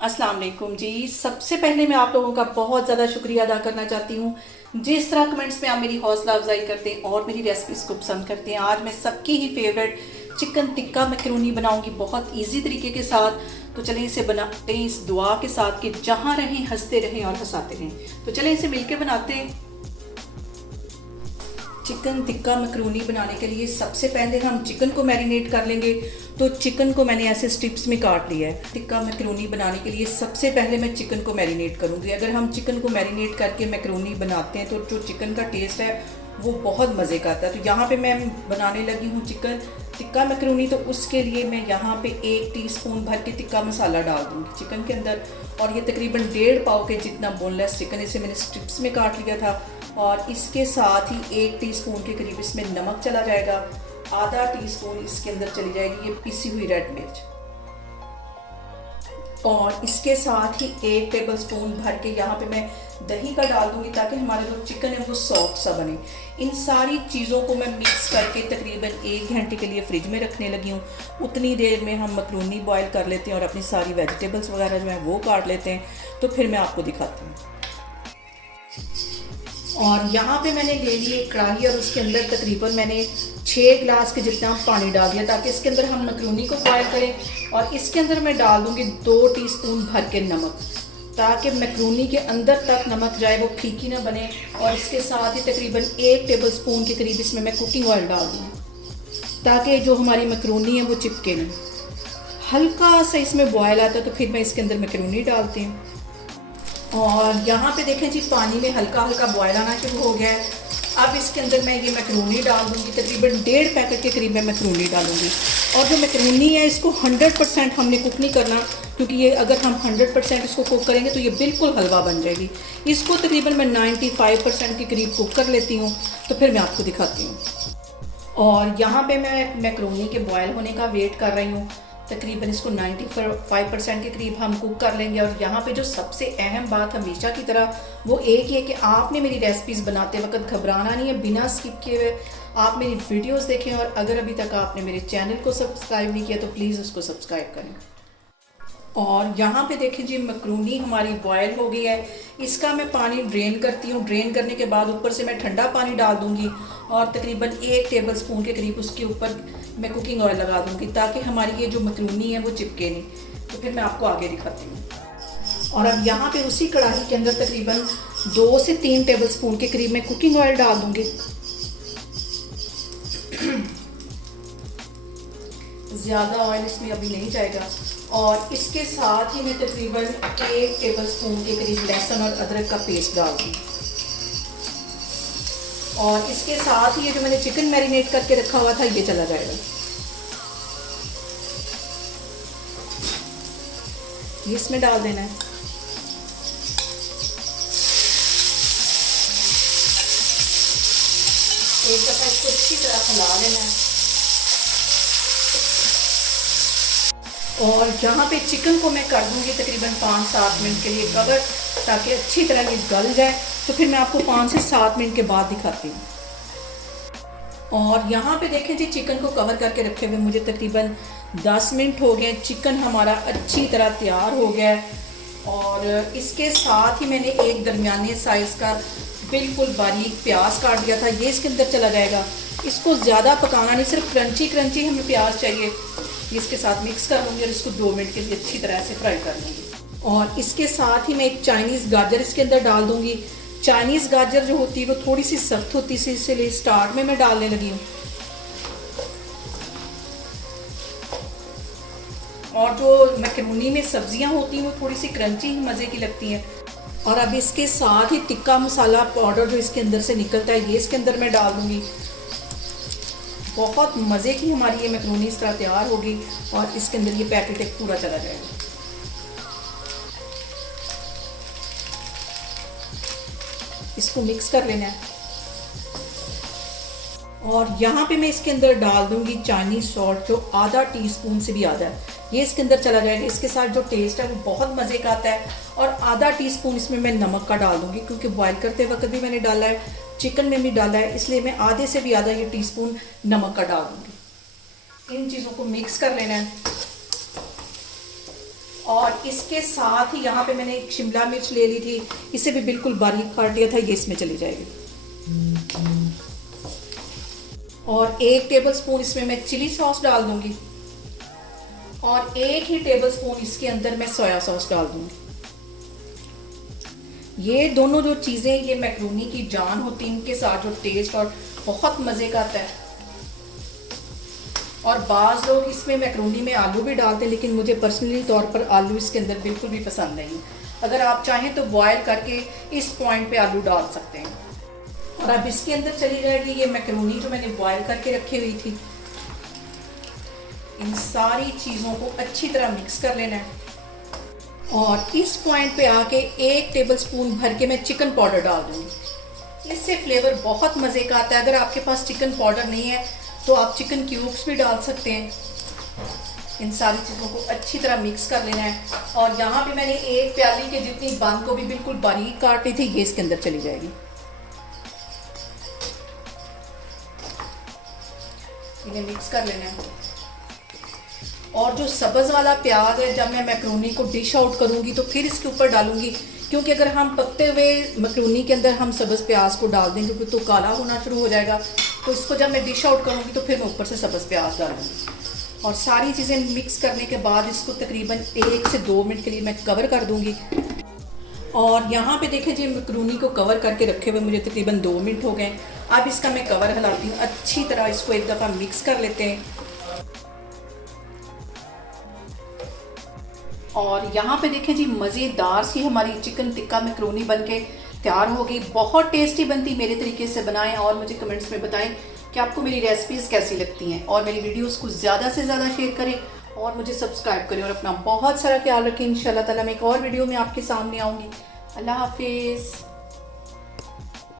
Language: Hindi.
अस्सलाम वालेकुम जी। सबसे पहले मैं आप लोगों का बहुत ज़्यादा शुक्रिया अदा करना चाहती हूँ जिस तरह कमेंट्स में आप मेरी हौसला अफजाई करते हैं और मेरी रेसिपीज़ को पसंद करते हैं। आज मैं सबकी ही फेवरेट चिकन टिक्का मैकरोनी बनाऊंगी बहुत इजी तरीके के साथ। तो चलें इसे बनाते हैं इस दुआ के साथ कि जहाँ रहें हंसते रहें और हंसाते रहें। तो चलें इसे मिलके बनाते हैं। चिकन टिक्का मैकरोनी बनाने के लिए सबसे पहले हम चिकन को मैरिनेट कर लेंगे। तो चिकन को मैंने ऐसे स्ट्रिप्स में काट लिया है। टिक्का मैकरोनी बनाने के लिए सबसे पहले मैं चिकन को मैरिनेट करूँगी। अगर हम चिकन को मैरिनेट करके मैकरोनी बनाते हैं तो जो चिकन का टेस्ट है वो बहुत मज़े का आता है। तो यहाँ पे मैं बनाने लगी हूँ चिकन टिक्का मैकरोनी। तो उसके लिए मैं यहाँ पे 1 टीस्पून भर के टिक्का मसाला डाल दूँगी चिकन के अंदर। और ये तकरीबन 1.5 पाव के जितना बोनलेस चिकन, इसे मैंने स्ट्रिप्स में काट लिया था। और इसके साथ ही 1 टीस्पून के करीब इसमें नमक चला जाएगा। आधा टीस्पून इसके अंदर चली जाएगी ये पिसी हुई रेड मिर्च। और इसके साथ ही 1 टेबलस्पून भर के यहाँ पे मैं दही का डाल दूंगी ताकि हमारा जो चिकन है वो सॉफ्ट सा बने। इन सारी चीज़ों को मैं मिक्स करके तकरीबन 1 घंटे के लिए फ्रिज में रखने लगी हूँ। उतनी देर में हम मैकरोनी बॉईल कर लेते हैं और अपनी सारी वेजिटेबल्स वगैरह जो है वो काट लेते हैं। तो फिर मैं आपको दिखाती हूँ। और यहाँ पे मैंने ले ली एक कढ़ाई और उसके अंदर तकरीबन मैंने 6 गिलास के जितना पानी डाल दिया ताकि इसके अंदर हम मैकरोनी को बॉयल करें। और इसके अंदर मैं डाल दूँगी 2 टीस्पून भर के नमक ताकि मैकरोनी के अंदर तक नमक जाए, वो फीकी ना बने। और इसके साथ ही तकरीबन 1 टेबलस्पून के करीब इसमें मैं कुकिंग ऑयल डाल दूँगी ताकि जो हमारी मैकरोनी है वो चिपके नहीं। हल्का सा इसमें बॉयल आता है तो फिर मैं इसके अंदर मैकरोनी डालती हूँ। और यहाँ पे देखें जी पानी में हल्का हल्का बॉयल आना शुरू हो गया है। अब इसके अंदर मैं ये मैकरोनी डाल दूँगी। तकरीबन 1.5 पैकेट के करीब मैं मैकरोनी डालूँगी। और जो मैकरोनी है इसको 100% हमने कुक नहीं करना, क्योंकि ये अगर हम 100% इसको कुक करेंगे तो ये बिल्कुल हलवा बन जाएगी। इसको तकरीबन मैं 95% के करीब कुक कर लेती हूँ। तो फिर मैं आपको दिखाती हूँ। और यहाँ पे मैं मैकरोनी के बॉयल होने का वेट कर रही हूँ। तकरीबन इसको 95% के करीब हम कुक कर लेंगे। और यहाँ पे जो सबसे अहम बात हमेशा की तरह वो एक ही है कि आपने मेरी रेसिपीज़ बनाते वक्त घबराना नहीं है। बिना स्किप किए हुए आप मेरी वीडियोस देखें। और अगर अभी तक आपने मेरे चैनल को सब्सक्राइब नहीं किया तो प्लीज़ उसको सब्सक्राइब करें। और यहाँ पे देखें जी मैकरोनी हमारी बॉयल हो गई है। इसका मैं पानी ड्रेन करती हूँ। ड्रेन करने के बाद ऊपर से मैं ठंडा पानी डाल दूँगी और तकरीबन 1 टेबलस्पून के करीब उसके ऊपर मैं कुकिंग ऑयल लगा दूँगी ताकि हमारी ये जो मैकरोनी है वो चिपके नहीं। तो फिर मैं आपको आगे दिखाती हूँ। और अब यहाँ पे उसी कढ़ाई के अंदर तकरीबन 2 से 3 टेबलस्पून के करीब मैं कुकिंग ऑयल डाल दूँगी। ज़्यादा ऑयल इसमें अभी नहीं जाएगा। और इसके साथ ही मैं तकरीबन 1 टेबलस्पून के करीब लहसुन और अदरक का पेस्ट डाल दूँ। और इसके साथ ही ये जो मैंने चिकन मैरिनेट करके रखा हुआ था ये चला जाएगा। ये इसमें डाल देना है। एक दफ़ा इसको अच्छी तरह हिला लेना है। और यहाँ पे चिकन को मैं कर दूँगी तकरीबन 5-7 मिनट के लिए कवर ताकि अच्छी तरह ये गल जाए। तो फिर मैं आपको 5 से 7 मिनट के बाद दिखाती हूँ। और यहाँ पे देखें जी चिकन को कवर करके रखे हुए मुझे तकरीबन 10 मिनट हो गए। चिकन हमारा अच्छी तरह तैयार हो गया है। और इसके साथ ही मैंने एक दरमियाने साइज़ का बिल्कुल बारीक प्याज काट दिया था, ये इसके अंदर चला जाएगा। इसको ज़्यादा पकाना नहीं, सिर्फ क्रंची क्रंची हमें प्याज चाहिए। इसके साथ मिक्स कर लूँगी और इसको 2 मिनट के लिए अच्छी तरह से फ्राई कर लूँगी। और इसके साथ ही मैं एक चाइनीज़ गाजर इसके अंदर डाल दूँगी। चाइनीज़ गाजर जो होती है वो थोड़ी सी सख्त होती है, इसलिए स्टार्ट में मैं डालने लगी हूँ। और जो मैकरोनी में सब्जियां होती हैं वो थोड़ी सी क्रंची ही मज़े की लगती हैं। और अब इसके साथ ही टिक्का मसाला पाउडर जो इसके अंदर से निकलता है ये इसके अंदर मैं डाल दूँगी। बहुत मज़े की हमारी ये मैकरोनी इस तरह तैयार होगी और इसके अंदर ये पैकेट एक पूरा चला जाएगा। इसको मिक्स कर लेना है। और यहाँ पे मैं इसके अंदर डाल दूँगी चाइनीज़ सॉल्ट जो आधा टीस्पून से भी आधा है, ये इसके अंदर चला जाएगा। इसके साथ जो टेस्ट है वो बहुत मज़े का आता है। और आधा टीस्पून इसमें मैं नमक का डाल दूँगी क्योंकि बॉईल करते वक्त भी मैंने डाला है, चिकन में भी डाला है, इसलिए मैं आधे से भी आधा ये टीस्पून नमक का डाल दूँगी। इन चीज़ों को मिक्स कर लेना है। और इसके साथ ही यहाँ पे मैंने एक शिमला मिर्च ले ली थी, इसे भी बिल्कुल बारीक काट लिया था, ये इसमें चली जाएगी। और 1 टेबलस्पून इसमें मैं चिली सॉस डाल दूंगी और 1 ही टेबलस्पून इसके अंदर मैं सोया सॉस डाल दूंगी। ये दोनों जो चीज़ें ये मैक्रोनी की जान होती है, इनके साथ जो टेस्ट और बहुत मज़े का आता है। और बाज़ लोग इसमें मैक्रोनी में आलू भी डालते हैं, लेकिन मुझे पर्सनली तौर पर आलू इसके अंदर बिल्कुल भी पसंद नहीं। अगर आप चाहें तो बॉयल करके इस पॉइंट पे आलू डाल सकते हैं। और अब इसके अंदर चली जाएगी ये मैक्रोनी जो मैंने बॉयल करके रखी हुई थी। इन सारी चीज़ों को अच्छी तरह मिक्स कर लेना है और इस पॉइंट पे आके 1 टेबलस्पून भर के मैं चिकन पाउडर डाल दूँगी। इससे फ्लेवर बहुत मज़े का आता है। अगर आपके पास चिकन पाउडर नहीं है तो आप चिकन क्यूब्स भी डाल सकते हैं। इन सारी चीज़ों को अच्छी तरह मिक्स कर लेना है। और यहाँ पे मैंने 1 प्याली के जितनी बंद गोभी बिल्कुल बारीक काट ली थी, ये इसके अंदर चली जाएगी। इन्हें मिक्स कर लेना है। और जो सब्ज़ वाला प्याज है, जब मैं मैक्रोनी को डिश आउट करूँगी तो फिर इसके ऊपर डालूँगी, क्योंकि अगर हम पकते हुए मैक्रोनी के अंदर हम सब्ज़ प्याज को डाल देंगे फिर तो काला होना शुरू हो जाएगा। तो इसको जब मैं डिश आउट करूँगी तो फिर मैं ऊपर से सब्ज़ प्याज डालूँगी। और सारी चीज़ें मिक्स करने के बाद इसको तकरीबन 1 से 2 मिनट के लिए मैं कवर कर दूँगी। और यहाँ पे देखें जी, मैक्रोनी को कवर करके रखे हुए मुझे तकरीबन 2 मिनट हो गए। अब इसका मैं कवर हिलाती हूँ, अच्छी तरह इसको एक दफ़ा मिक्स कर लेते हैं। और यहाँ पे देखें जी, मज़ेदार सी हमारी चिकन टिक्का मैक्रोनी बनके तैयार हो गई। बहुत टेस्टी बनती, मेरे तरीके से बनाएं और मुझे कमेंट्स में बताएं कि आपको मेरी रेसिपीज़ कैसी लगती हैं। और मेरी वीडियोस को ज़्यादा से ज़्यादा शेयर करें और मुझे सब्सक्राइब करें और अपना बहुत सारा ख्याल रखें। इंशाल्लाह ताला मैं एक और वीडियो में आपके सामने आऊँगी। अल्लाह हाफिज़।